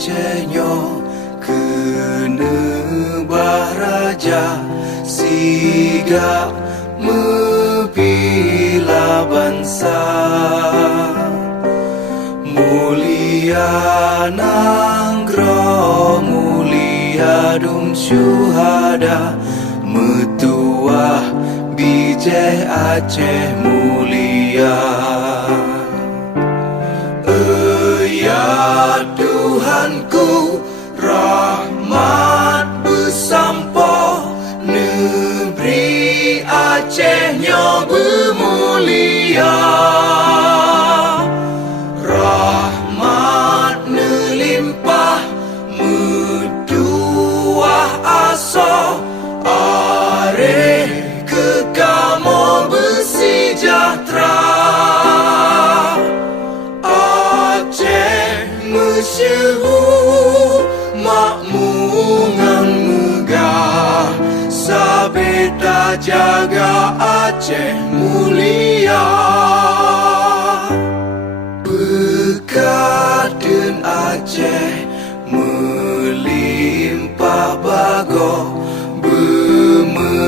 Acehnya kena baraja siga membela bangsa mulia nanggro mulia dum syuhada metuah bijih Aceh mulia. Ya Tuhanku, rahmat bersampo negeri Acehnya bermulia. Rahmat melimpah metuah asa areh kekamo bersejahtera. Masyhur makmungan megah sabeta jaga Aceh mulia. Berkat dan Aceh melimpah bago bermesaho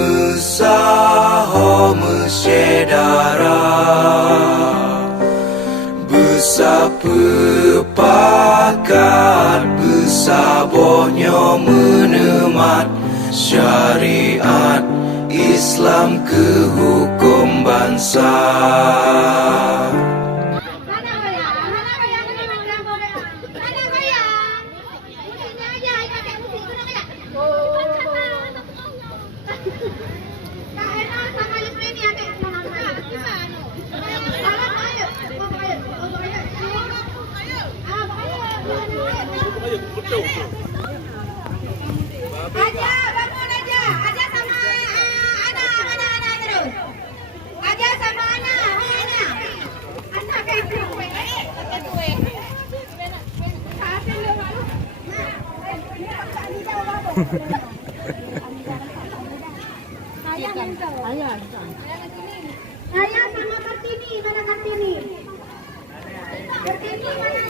mesyedara bersapaakat bersabohnya menemat syariat Islam ke hukum bangsa. Aja, bangun aja. Aja sama Ana terus. Aja sama Ana. Ana kayak kue. Ayah sama Kartini, mana Kartini? Kartini mana?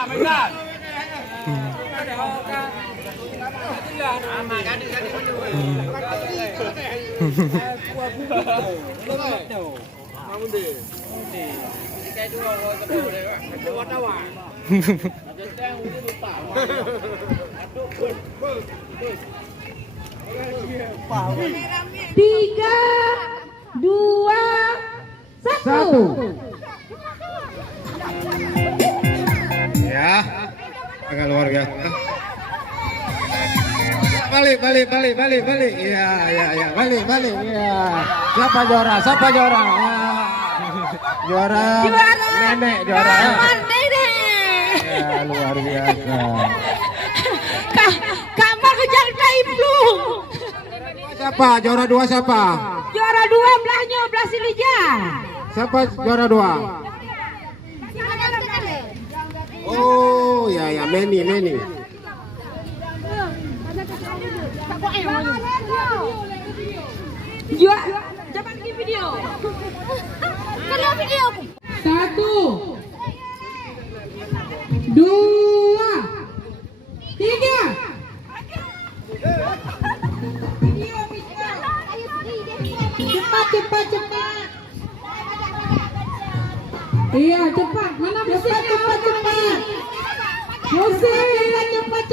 Mainkan. Tiga, dua, satu. Ya, agak luar biasa. Balik. Iya, balik. Iya. Siapa juara? Ya. Juara. Nenek juara. Ya, luar biasa. Kamar kejar Taiblu. Siapa? Juara 2 siapa? Juara 2 belahnya belah Silija. Siapa juara 2? Oh, ya, Meni. Jangan lagi video. Kalau video. 1, 2, 3. Cepat. Iya, cepat. Mana musiknya? Cepat. Musik, cepat.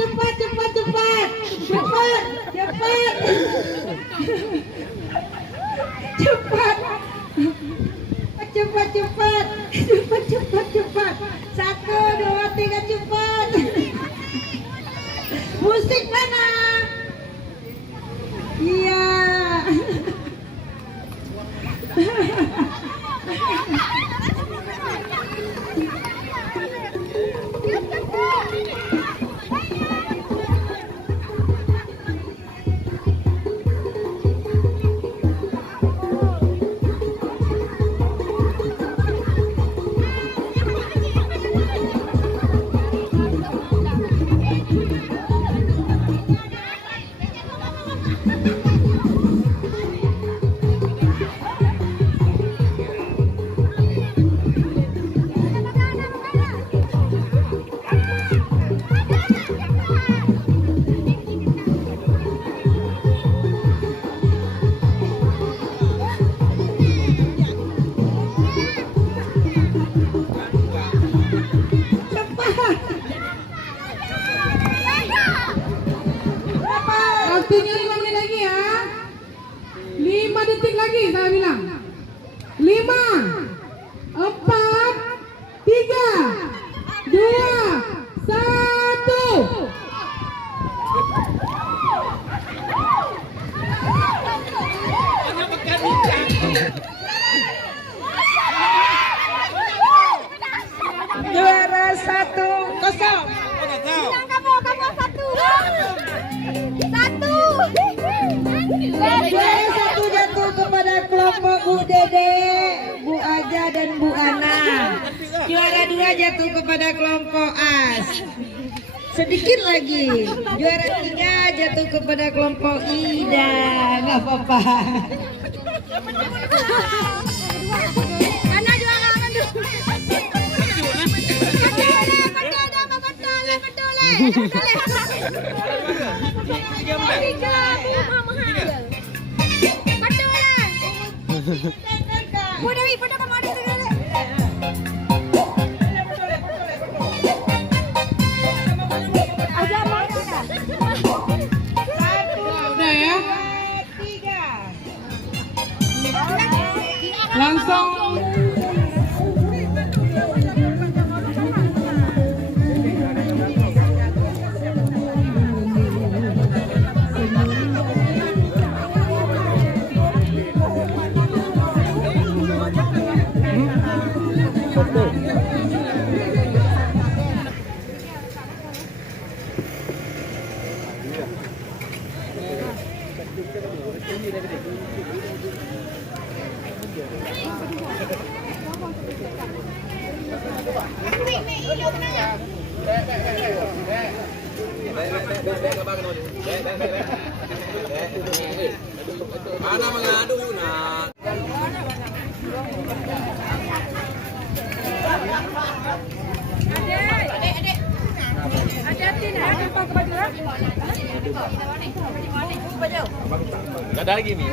Cepat. 1, 2, 3, cepat. Musik mana? Iya. jatuh kepada kelompok A. Sedikit lagi. Juara 3 jatuh kepada kelompok Ida. Nggak apa-apa. Ana juga kangen dulu. Udah ya. 3. Langsung. Mana mengadu Yuna? Gak ada lagi nih.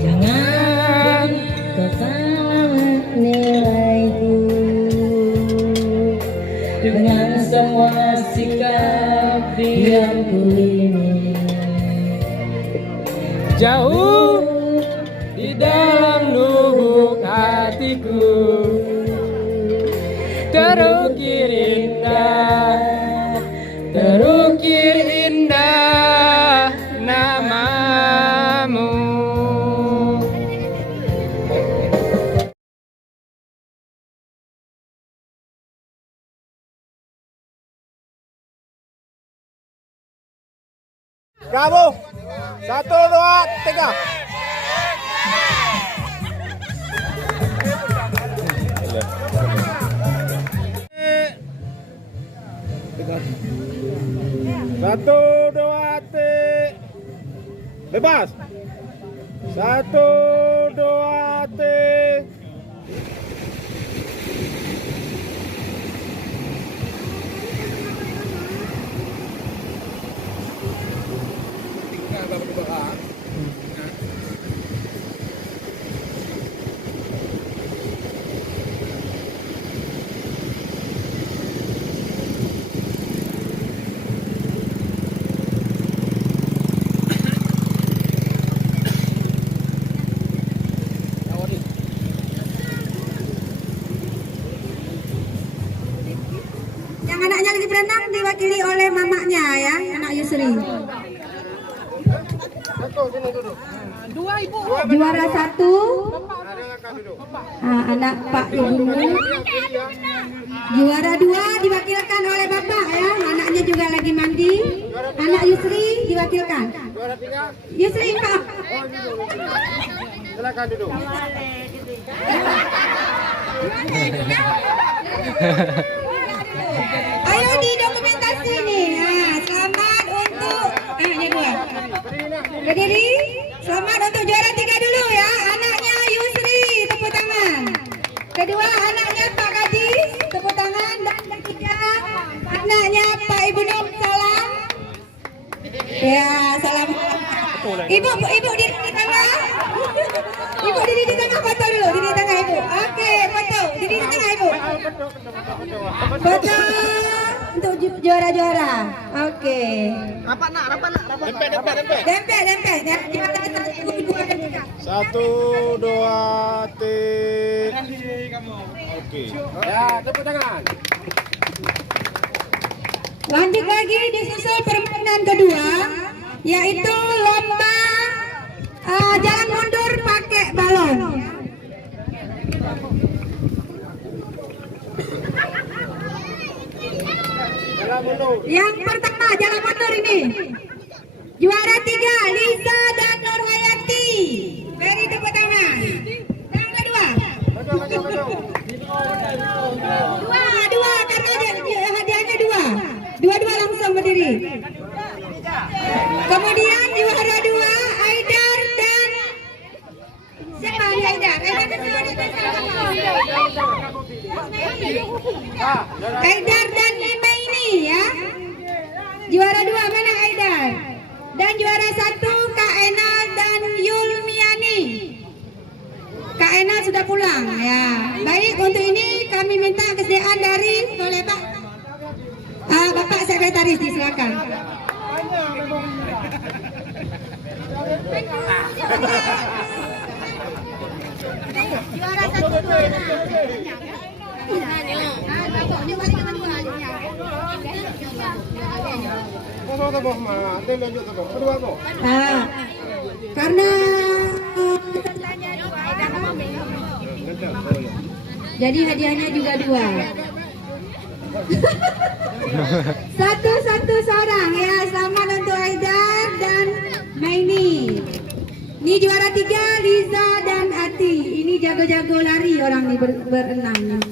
Jangan kau salah nilaiku dengan semua sikap diamku ini. Jauh di dalam lubuk hatiku terukir indah namamu. Bravo. 1, 2, 3. Satu, dua, tiga. Bebas. 1, 2, 3. diwakili oleh mamanya ya, anak Yusri. Juara 1 anak Pak Ibu. Juara 2 diwakilkan oleh Bapak ya, anaknya juga lagi mandi. Anak Yusri diwakilkan. Yusri Pak. Silakan duduk. Ayo di dokumentasi nih. Nah, selamat untuk yang dua. Berdiri. Selamat untuk juara 3 dulu ya. Anaknya Yusri, tepuk tangan. Kedua anaknya Pak Gadis, tepuk tangan. Dan ketiga anaknya Pak Ibu Nur, salam. Ya, salam. Ibu diri di tengah. Ibu diri di tengah, foto dulu. Diri di tengah Ibu. Oke, foto. Diri di tengah Ibu. Foto untuk juara-juara. Oke. Dempet. Satu, dua, tiga. Oke. Ya, tepuk tangan. Lanjut lagi disusul permainan kedua, yaitu lomba jalan mundur pakai balon. Yang pertama jalan mundur ini. Juara 3 Lisa dan Nurhayati. Beri tepuk tangan. Yang kedua. Dua karena hadiahnya dua. Dua-dua langsung berdiri. Kemudian juara 2 Aidar dan siapa nih Aidar? Aidar dan Nima ini ya. Juara 2 mana Aidar? Dan juara 1 Kak Enal dan Yulmiani. Kak Enal sudah pulang ya. Baik, untuk ini kami minta kesediaan dari oleh Pak Bapak Sekretaris, silakan. Juara 1. Karena jadi hadiahnya juga 2. Satu seorang ya. Selamat untuk Aidar dan Maini. Ini juara 3 Liza dan Ati. Ini jago-jago lari orang nih berenang nih.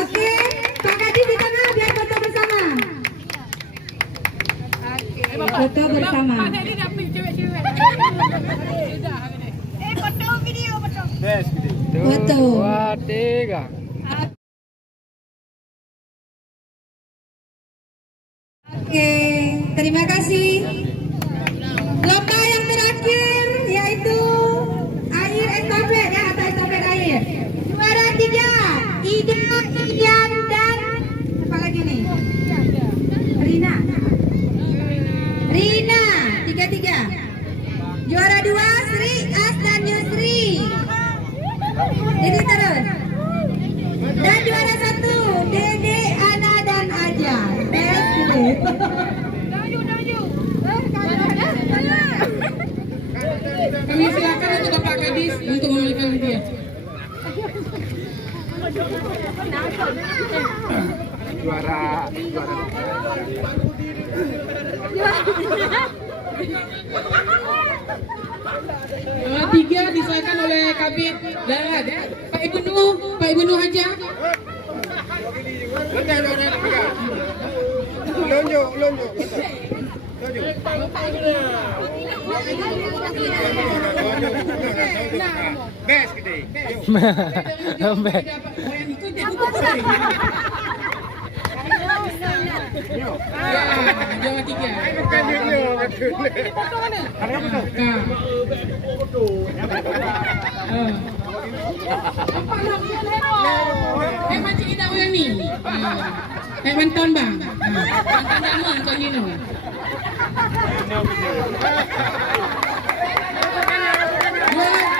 Oke, Pak Kadis di tengah biar foto bersama. Foto bersama. Foto. 2, 3. Oke, terima kasih. Lomba yang terakhir yaitu air estafet ya, atau estafet air. Juara 3 Ida, Ian dan apa lagi nih? Rina. 3. Juara 2 Sri, As dan Yusri. Jadi terus. Dan juara 1 Dede, Ana dan Aja. Kami silakan untuk Bapak Kadis untuk memberikan hadiah. Juara 3 disilakan oleh Kabit Darat ya. Pak Ibu Nuh aja. Lonjok. Bes gede. Lembek. Juara 3. Macam kita orang ni. Bantuan bang. Bantuan nama kau ni no.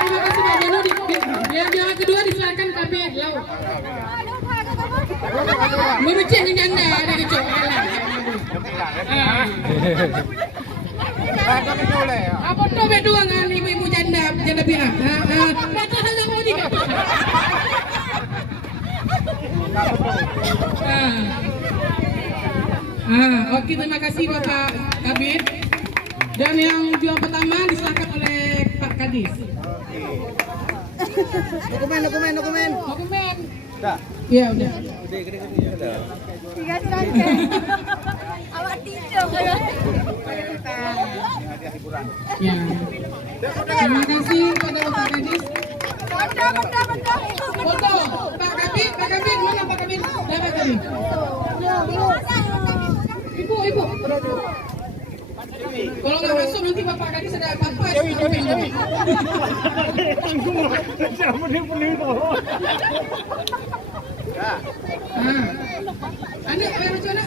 Terima kasih Pak Bono. Yang juara kedua disilakan Kabit Laut. Merucik dengan janda ada kecok. Kami boleh ya. Apa tu berdua dengan ibu-ibu janda pihak? Baca saja mau ni. Okey, terima kasih Bapak Kabir. Dan yang juara pertama diserahkan oleh Pak Kadis. Dokumen. Dah. Ya, udah. Tiga serangkai. Awak tidur kalau. Ya. Terima kasih kepada Bapak Kadis. Benda. Foto. Pak Kabir, mana Pak Kabir? Dah Pak Kabir. Ibu. Kalau nggak masuk nanti Bapak Kadis ada apa-apa. Anda apa yang macam mana?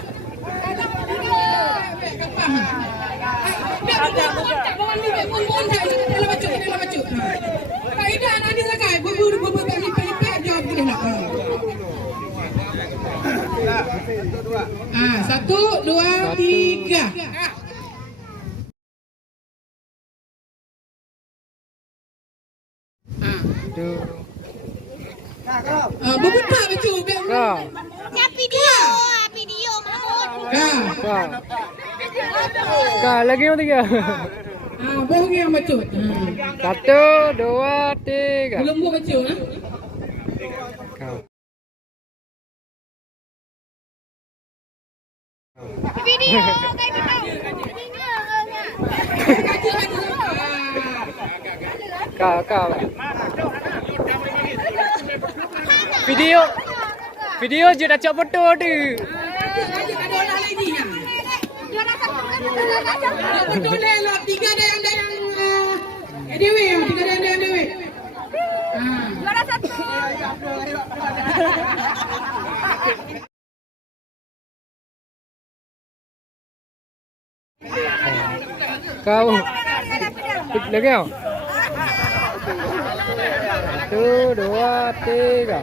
Satu, dua, tiga. Berbuka baju biar Kau. Video Mahmud. Kau lagi yang tiga. Bohong yang baju. 1, 2, 3. Belum buat baju nah. Kau. Video. Kau. Video je dah cak foto tu. Ada orang lagi ya. Betul lah, tiga ada yang dewe ya, tiga ada yang dewe. Juara satu. Kau. Lagi kau. 1, 2, 3.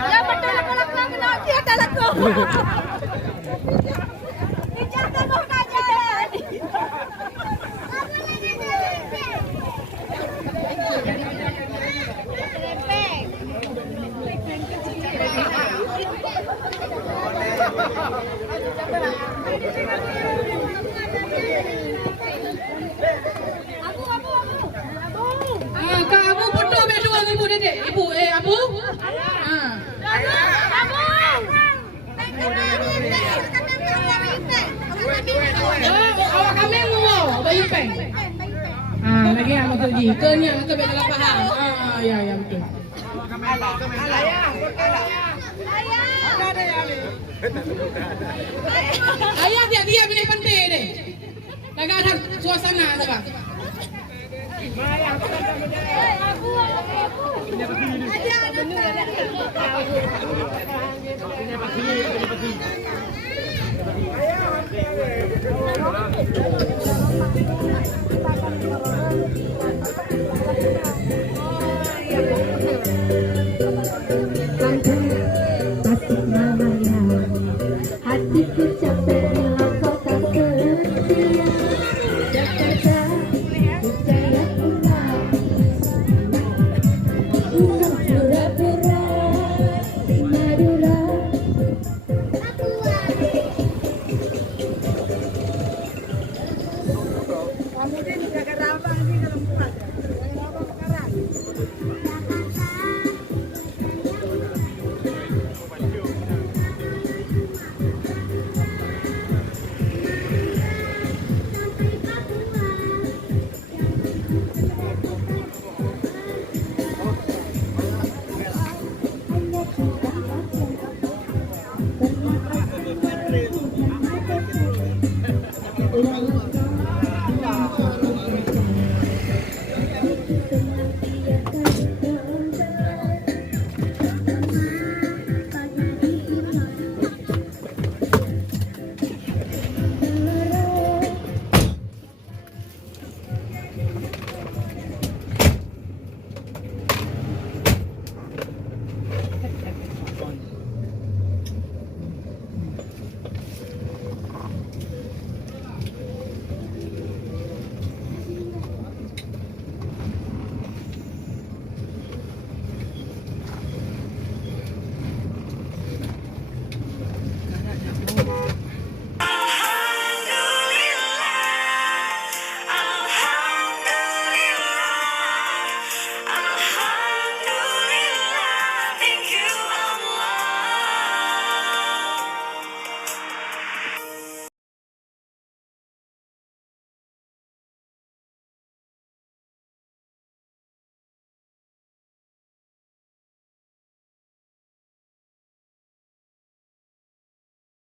Ya betul lah kena dia tak laku. Dijaga kau kajian. Kak Abu foto berdua dengan ibu dedek. Ibu, Abu. Awak kami mau bayi peng. Lagi yang betul ji. Kenyang tu betul faham. Ya betul. Ayah dia pilih penting deh. Lagi ada suasana tu bang. Hatiku